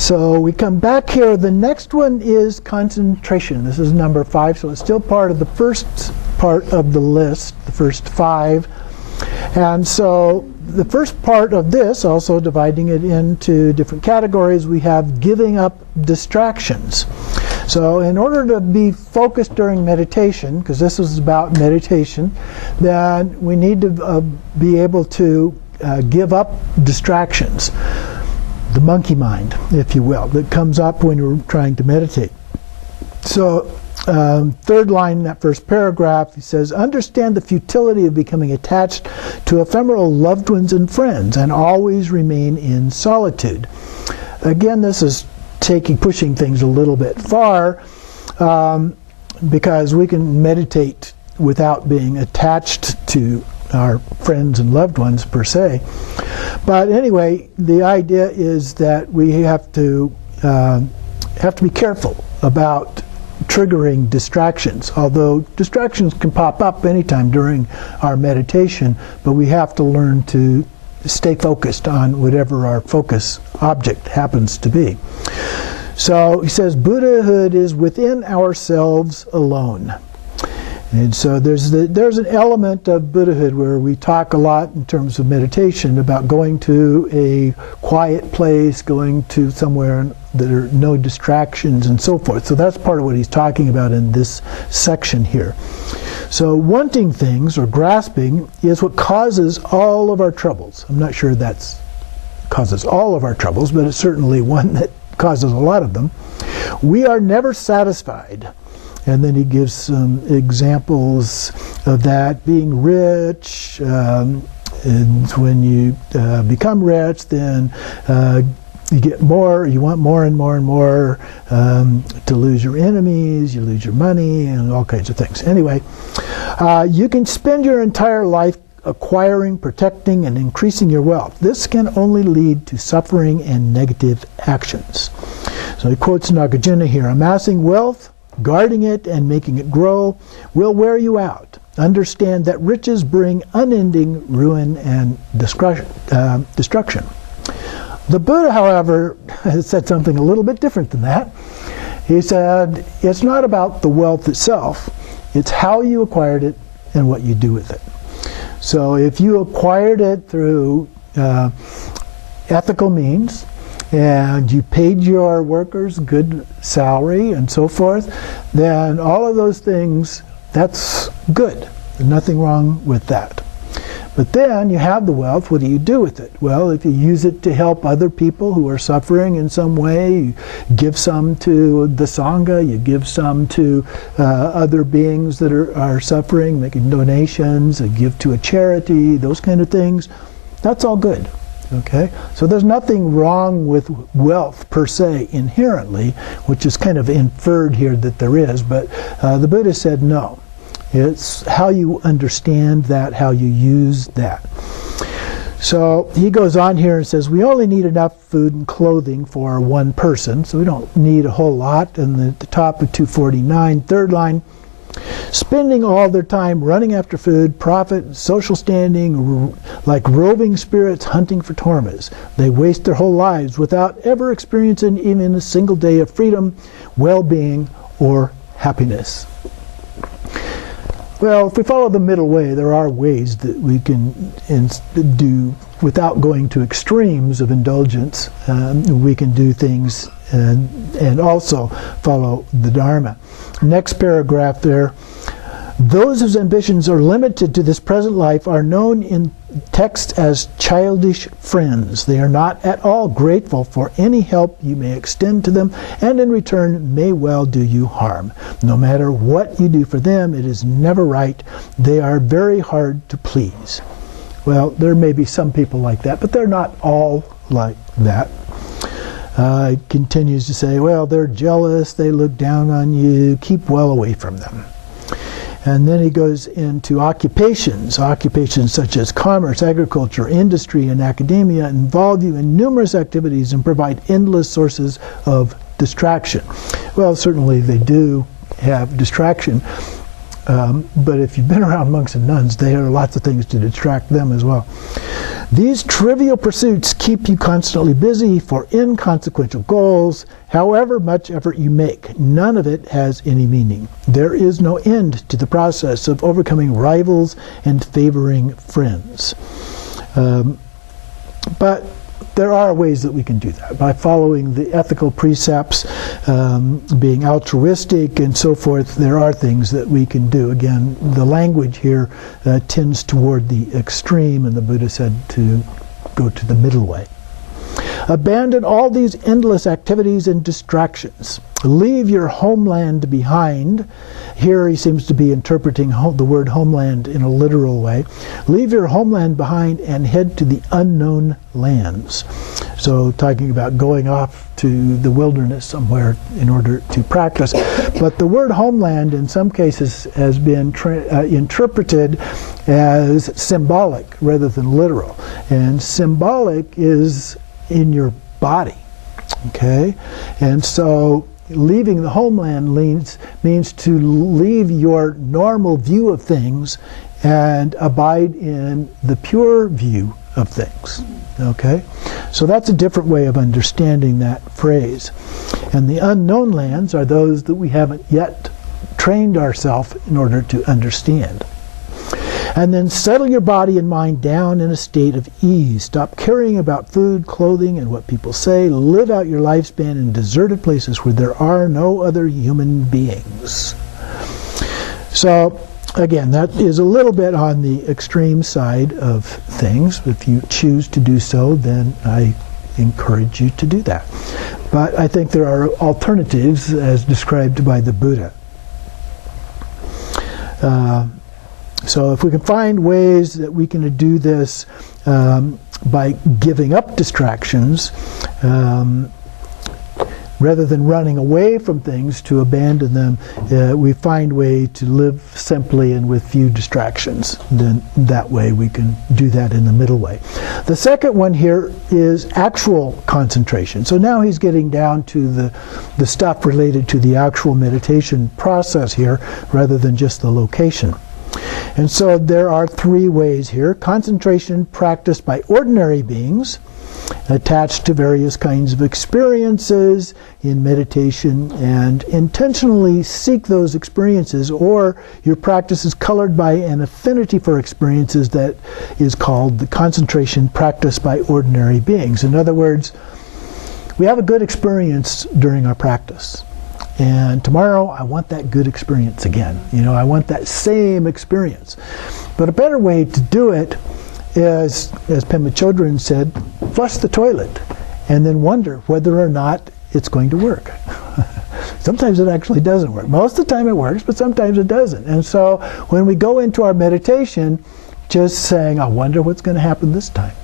So we come back here. The next one is concentration. This is number 5, so it's still part of the first part of the list, the first 5. And so the first part of this, also dividing it into different categories, we have giving up distractions. So in order to be focused during meditation, because this is about meditation, then we need to be able to give up distractions. The monkey mind, if you will, that comes up when you're trying to meditate. So third line in that first paragraph, he says, understand the futility of becoming attached to ephemeral loved ones and friends and always remain in solitude. Again, this is pushing things a little bit far, because we can meditate without being attached to our friends and loved ones per se. But anyway, the idea is that we have to be careful about triggering distractions, although distractions can pop up anytime during our meditation, but we have to learn to stay focused on whatever our focus object happens to be. So he says Buddhahood is within ourselves alone. And so there's an element of Buddhahood where we talk a lot in terms of meditation about going to a quiet place, going to somewhere that are no distractions and so forth. So that's part of what he's talking about in this section here. So wanting things or grasping is what causes all of our troubles. I'm not sure that's causes all of our troubles, but it's certainly one that causes a lot of them. We are never satisfied. And then he gives some examples of that. Being rich, and when you become rich, then you get more, you want more and more and more, to lose your enemies, you lose your money, and all kinds of things. Anyway, you can spend your entire life acquiring, protecting, and increasing your wealth. This can only lead to suffering and negative actions. So he quotes Nagarjuna here, amassing wealth, guarding it and making it grow will wear you out. Understand that riches bring unending ruin and destruction. The Buddha, however, has said something a little bit different than that. He said, it's not about the wealth itself, it's how you acquired it and what you do with it. So if you acquired it through ethical means, and you paid your workers good salary and so forth, then all of those things, that's good. There's nothing wrong with that. But then you have the wealth, what do you do with it? Well, if you use it to help other people who are suffering in some way, you give some to the Sangha, you give some to other beings that are suffering, making donations, you give to a charity, those kind of things, that's all good. Okay, so there's nothing wrong with wealth per se inherently, which is kind of inferred here that there is, but the Buddha said no. It's how you understand that, how you use that. So he goes on here and says, we only need enough food and clothing for one person, so we don't need a whole lot. And at the top of 249, third line, spending all their time running after food, profit, social standing, like roving spirits hunting for torments. They waste their whole lives without ever experiencing even a single day of freedom, well-being, or happiness. Well, if we follow the middle way, there are ways that we can do without going to extremes of indulgence. We can do things and also follow the Dharma. Next paragraph there. Those whose ambitions are limited to this present life are known in text as childish friends. They are not at all grateful for any help you may extend to them, and in return may well do you harm. No matter what you do for them, it is never right. They are very hard to please. Well, there may be some people like that, but they're not all like that. It continues to say, well, they're jealous, they look down on you, keep well away from them. And then he goes into occupations such as commerce, agriculture, industry, and academia involve you in numerous activities and provide endless sources of distraction. Well, certainly they do have distraction, but if you've been around monks and nuns, there are lots of things to distract them as well. These trivial pursuits keep you constantly busy for inconsequential goals. However much effort you make, none of it has any meaning. There is no end to the process of overcoming rivals and favoring friends. But there are ways that we can do that by following the ethical precepts, being altruistic and so forth. There are things that we can do. Again, the language here tends toward the extreme, and the Buddha said to go to the middle way. Abandon all these endless activities and distractions. Leave your homeland behind. Here he seems to be interpreting the word homeland in a literal way. Leave your homeland behind and head to the unknown lands. So talking about going off to the wilderness somewhere in order to practice. But the word homeland in some cases has been interpreted as symbolic rather than literal. And symbolic is in your body. Okay? And so leaving the homeland means to leave your normal view of things and abide in the pure view of things. Okay? So that's a different way of understanding that phrase. And the unknown lands are those that we haven't yet trained ourselves in order to understand. And then settle your body and mind down in a state of ease. Stop caring about food, clothing, and what people say. Live out your lifespan in deserted places where there are no other human beings. So, again, that is a little bit on the extreme side of things. If you choose to do so, then I encourage you to do that. But I think there are alternatives as described by the Buddha. So if we can find ways that we can do this by giving up distractions, rather than running away from things to abandon them, we find a way to live simply and with few distractions. Then that way we can do that in the middle way. The second one here is actual concentration. So now he's getting down to the stuff related to the actual meditation process here rather than just the location. And so there are three ways here. Concentration practiced by ordinary beings, attached to various kinds of experiences in meditation, and intentionally seek those experiences, or your practice is colored by an affinity for experiences that is called the concentration practiced by ordinary beings. In other words, we have a good experience during our practice. And tomorrow, I want that good experience again. You know, I want that same experience. But a better way to do it is, as Pema Chodron said, flush the toilet and then wonder whether or not it's going to work. Sometimes it actually doesn't work. Most of the time it works, but sometimes it doesn't. And so when we go into our meditation, just saying, I wonder what's going to happen this time.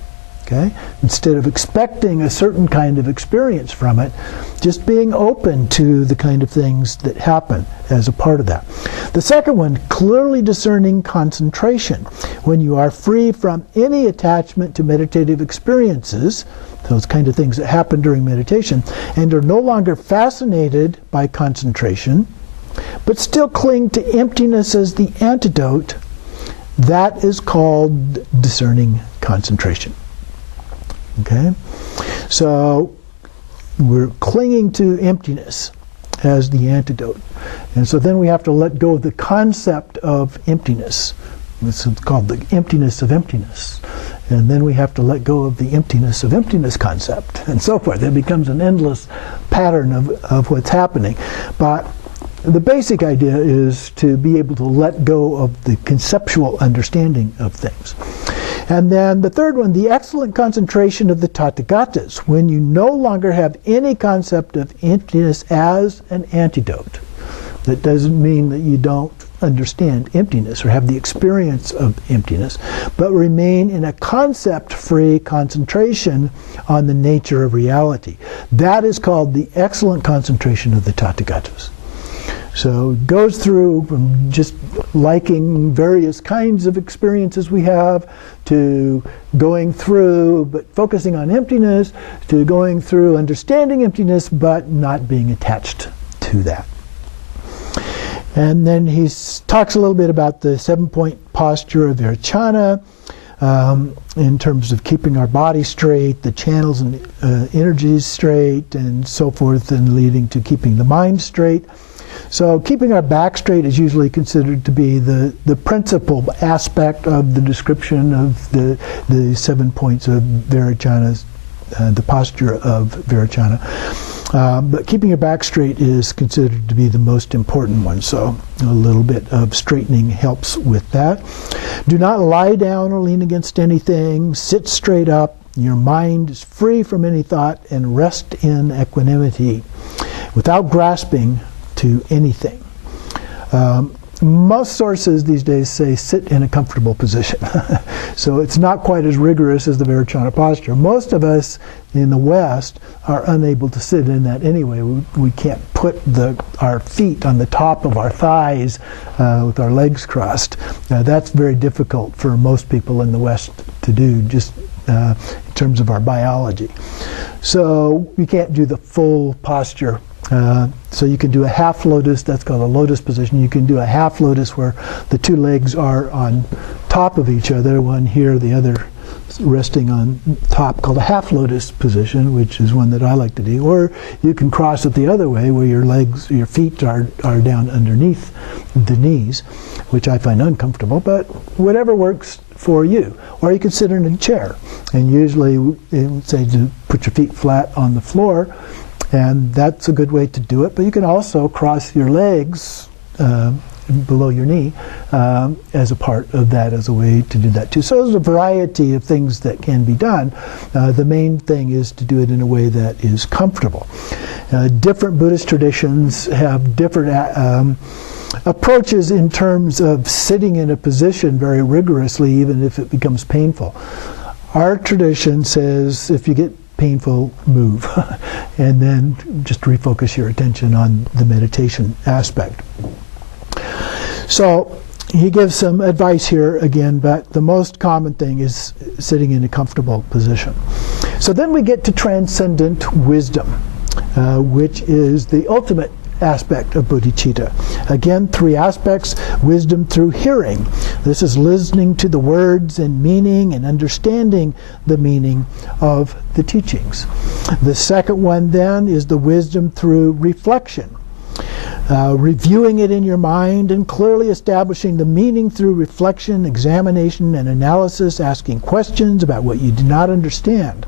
Okay? Instead of expecting a certain kind of experience from it, just being open to the kind of things that happen as a part of that. The second one, clearly discerning concentration. When you are free from any attachment to meditative experiences, those kind of things that happen during meditation, and are no longer fascinated by concentration, but still cling to emptiness as the antidote, that is called discerning concentration. Okay? So we're clinging to emptiness as the antidote. And so then we have to let go of the concept of emptiness. It's called the emptiness of emptiness. And then we have to let go of the emptiness of emptiness concept, and so forth. It becomes an endless pattern of what's happening. But the basic idea is to be able to let go of the conceptual understanding of things. And then the third one, the excellent concentration of the Tathagatas, when you no longer have any concept of emptiness as an antidote. That doesn't mean that you don't understand emptiness or have the experience of emptiness, but remain in a concept-free concentration on the nature of reality. That is called the excellent concentration of the Tathagatas. So it goes through from just liking various kinds of experiences we have, to going through but focusing on emptiness, to going through understanding emptiness but not being attached to that. And then he talks a little bit about the 7-point posture of Virachana, in terms of keeping our body straight, the channels and energies straight, and so forth, and leading to keeping the mind straight. So keeping our back straight is usually considered to be the principal aspect of the description of the 7 points of Vairochana's, the posture of Vairochana. But keeping your back straight is considered to be the most important one, so a little bit of straightening helps with that. Do not lie down or lean against anything. Sit straight up. Your mind is free from any thought, and rest in equanimity without grasping to anything. Most sources these days say sit in a comfortable position. So it's not quite as rigorous as the Vairochana posture. Most of us in the West are unable to sit in that anyway. We can't put our feet on the top of our thighs with our legs crossed. That's very difficult for most people in the West to do, just in terms of our biology. So we can't do the full posture. So you can do a half lotus, that's called a lotus position. You can do a half lotus where the two legs are on top of each other, one here, the other resting on top, called a half lotus position, which is one that I like to do. Or you can cross it the other way, where your feet are down underneath the knees, which I find uncomfortable, but whatever works for you. Or you can sit in a chair, and usually it would say to put your feet flat on the floor, and that's a good way to do it. But you can also cross your legs below your knee as a part of that, as a way to do that too. So there's a variety of things that can be done. The main thing is to do it in a way that is comfortable. Different Buddhist traditions have different approaches in terms of sitting in a position very rigorously, even if it becomes painful. Our tradition says if you get painful, move, and then just refocus your attention on the meditation aspect. So he gives some advice here again, but the most common thing is sitting in a comfortable position. So then we get to transcendent wisdom, which is the ultimate aspect of bodhicitta. Again, three aspects: wisdom through hearing. This is listening to the words and meaning and understanding the meaning of the teachings. The second one then is the wisdom through reflection. Reviewing it in your mind and clearly establishing the meaning through reflection, examination, and analysis, asking questions about what you do not understand.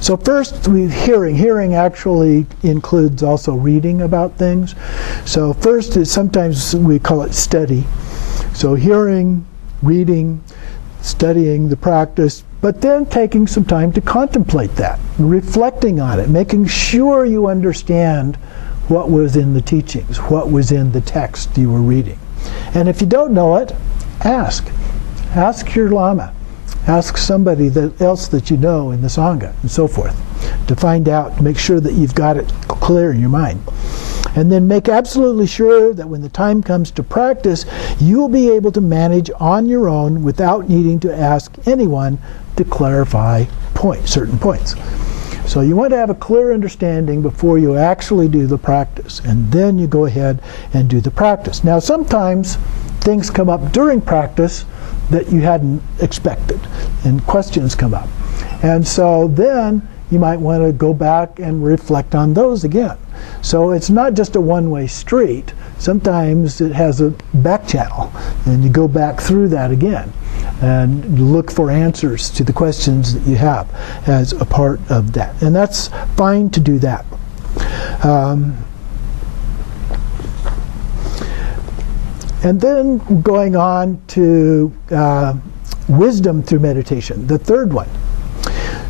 So first, hearing. Hearing actually includes also reading about things. So first is, sometimes we call it study. So hearing, reading, studying the practice, but then taking some time to contemplate that, reflecting on it, making sure you understand what was in the teachings, what was in the text you were reading. And if you don't know it, ask. Ask your Lama. Ask somebody else that you know in the Sangha, and so forth, to find out, make sure that you've got it clear in your mind. And then make absolutely sure that when the time comes to practice, you'll be able to manage on your own without needing to ask anyone to clarify certain points. So you want to have a clear understanding before you actually do the practice, and then you go ahead and do the practice. Now sometimes things come up during practice that you hadn't expected, and questions come up. And so then you might want to go back and reflect on those again. So it's not just a one-way street. Sometimes it has a back channel, and you go back through that again and look for answers to the questions that you have as a part of that. And that's fine to do that. And then going on to wisdom through meditation, the third one.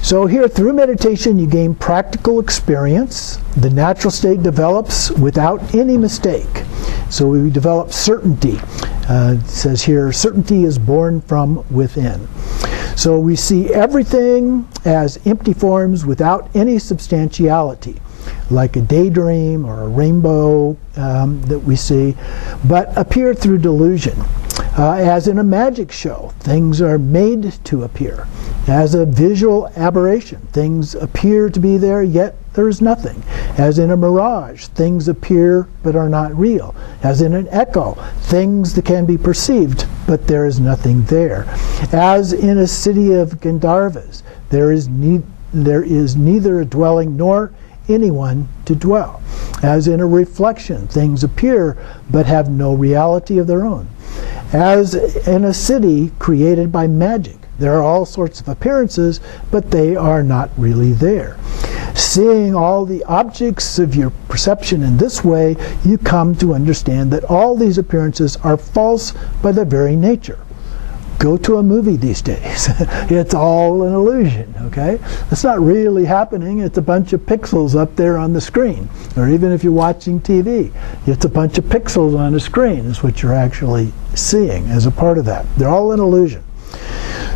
So here, through meditation, you gain practical experience. The natural state develops without any mistake. So we develop certainty. It says here, certainty is born from within. So we see everything as empty forms without any substantiality, like a daydream or a rainbow that we see, but appear through delusion. As in a magic show, things are made to appear. As a visual aberration, things appear to be there, yet there is nothing. As in a mirage, things appear but are not real. As in an echo, things that can be perceived but but there is nothing there. As in a city of Gandharvas, there is neither a dwelling nor anyone to dwell. As in a reflection, things appear but have no reality of their own. As in a city created by magic, there are all sorts of appearances, but they are not really there. Seeing all the objects of your perception in this way, you come to understand that all these appearances are false by their very nature. Go to a movie these days. It's all an illusion, okay? It's not really happening. It's a bunch of pixels up there on the screen. Or even if you're watching TV, it's a bunch of pixels on a screen is what you're actually seeing as a part of that. They're all an illusion.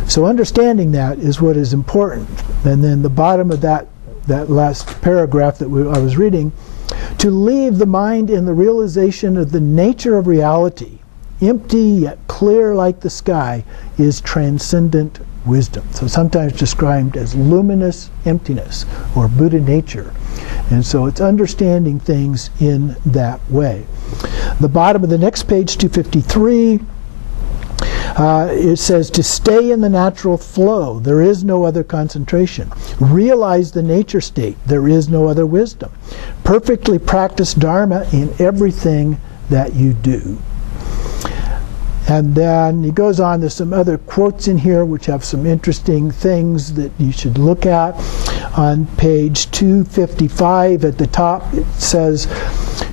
So understanding that is what is important. And then the bottom of that last paragraph that I was reading, to leave the mind in the realization of the nature of reality, empty yet clear like the sky, is transcendent wisdom. So sometimes described as luminous emptiness or Buddha nature. And so it's understanding things in that way. The bottom of the next page, 253, it says to stay in the natural flow. There is no other concentration. Realize the nature state. There is no other wisdom. Perfectly practice Dharma in everything that you do. And then he goes on, there's some other quotes in here which have some interesting things that you should look at. On page 255 at the top it says,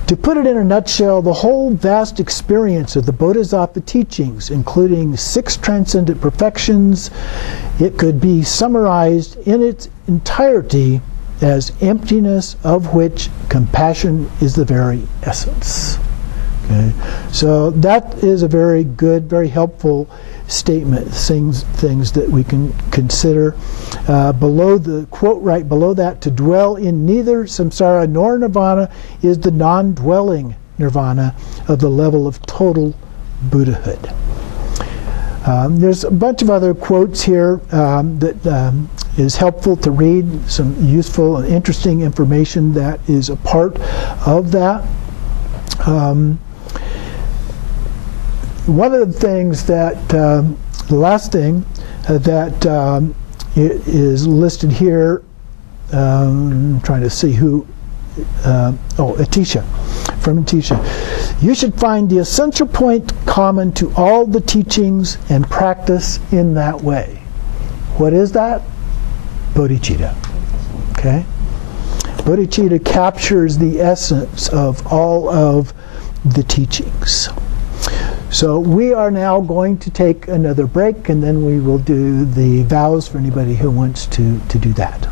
to put it in a nutshell, the whole vast experience of the Bodhisattva teachings, including 6 transcendent perfections, it could be summarized in its entirety as emptiness of which compassion is the very essence. Okay. So that is a very good, very helpful statement, things that we can consider. Below the quote right below that, to dwell in neither samsara nor nirvana is the non-dwelling nirvana of the level of total Buddhahood. There's a bunch of other quotes here that is helpful to read, some useful and interesting information that is a part of that. One of the things that, the last thing that is listed here, I'm trying to see who, Atisha, from Atisha. You should find the essential point common to all the teachings and practice in that way. What is that? Bodhicitta. Okay? Bodhicitta captures the essence of all of the teachings. So we are now going to take another break, and then we will do the vows for anybody who wants to do that.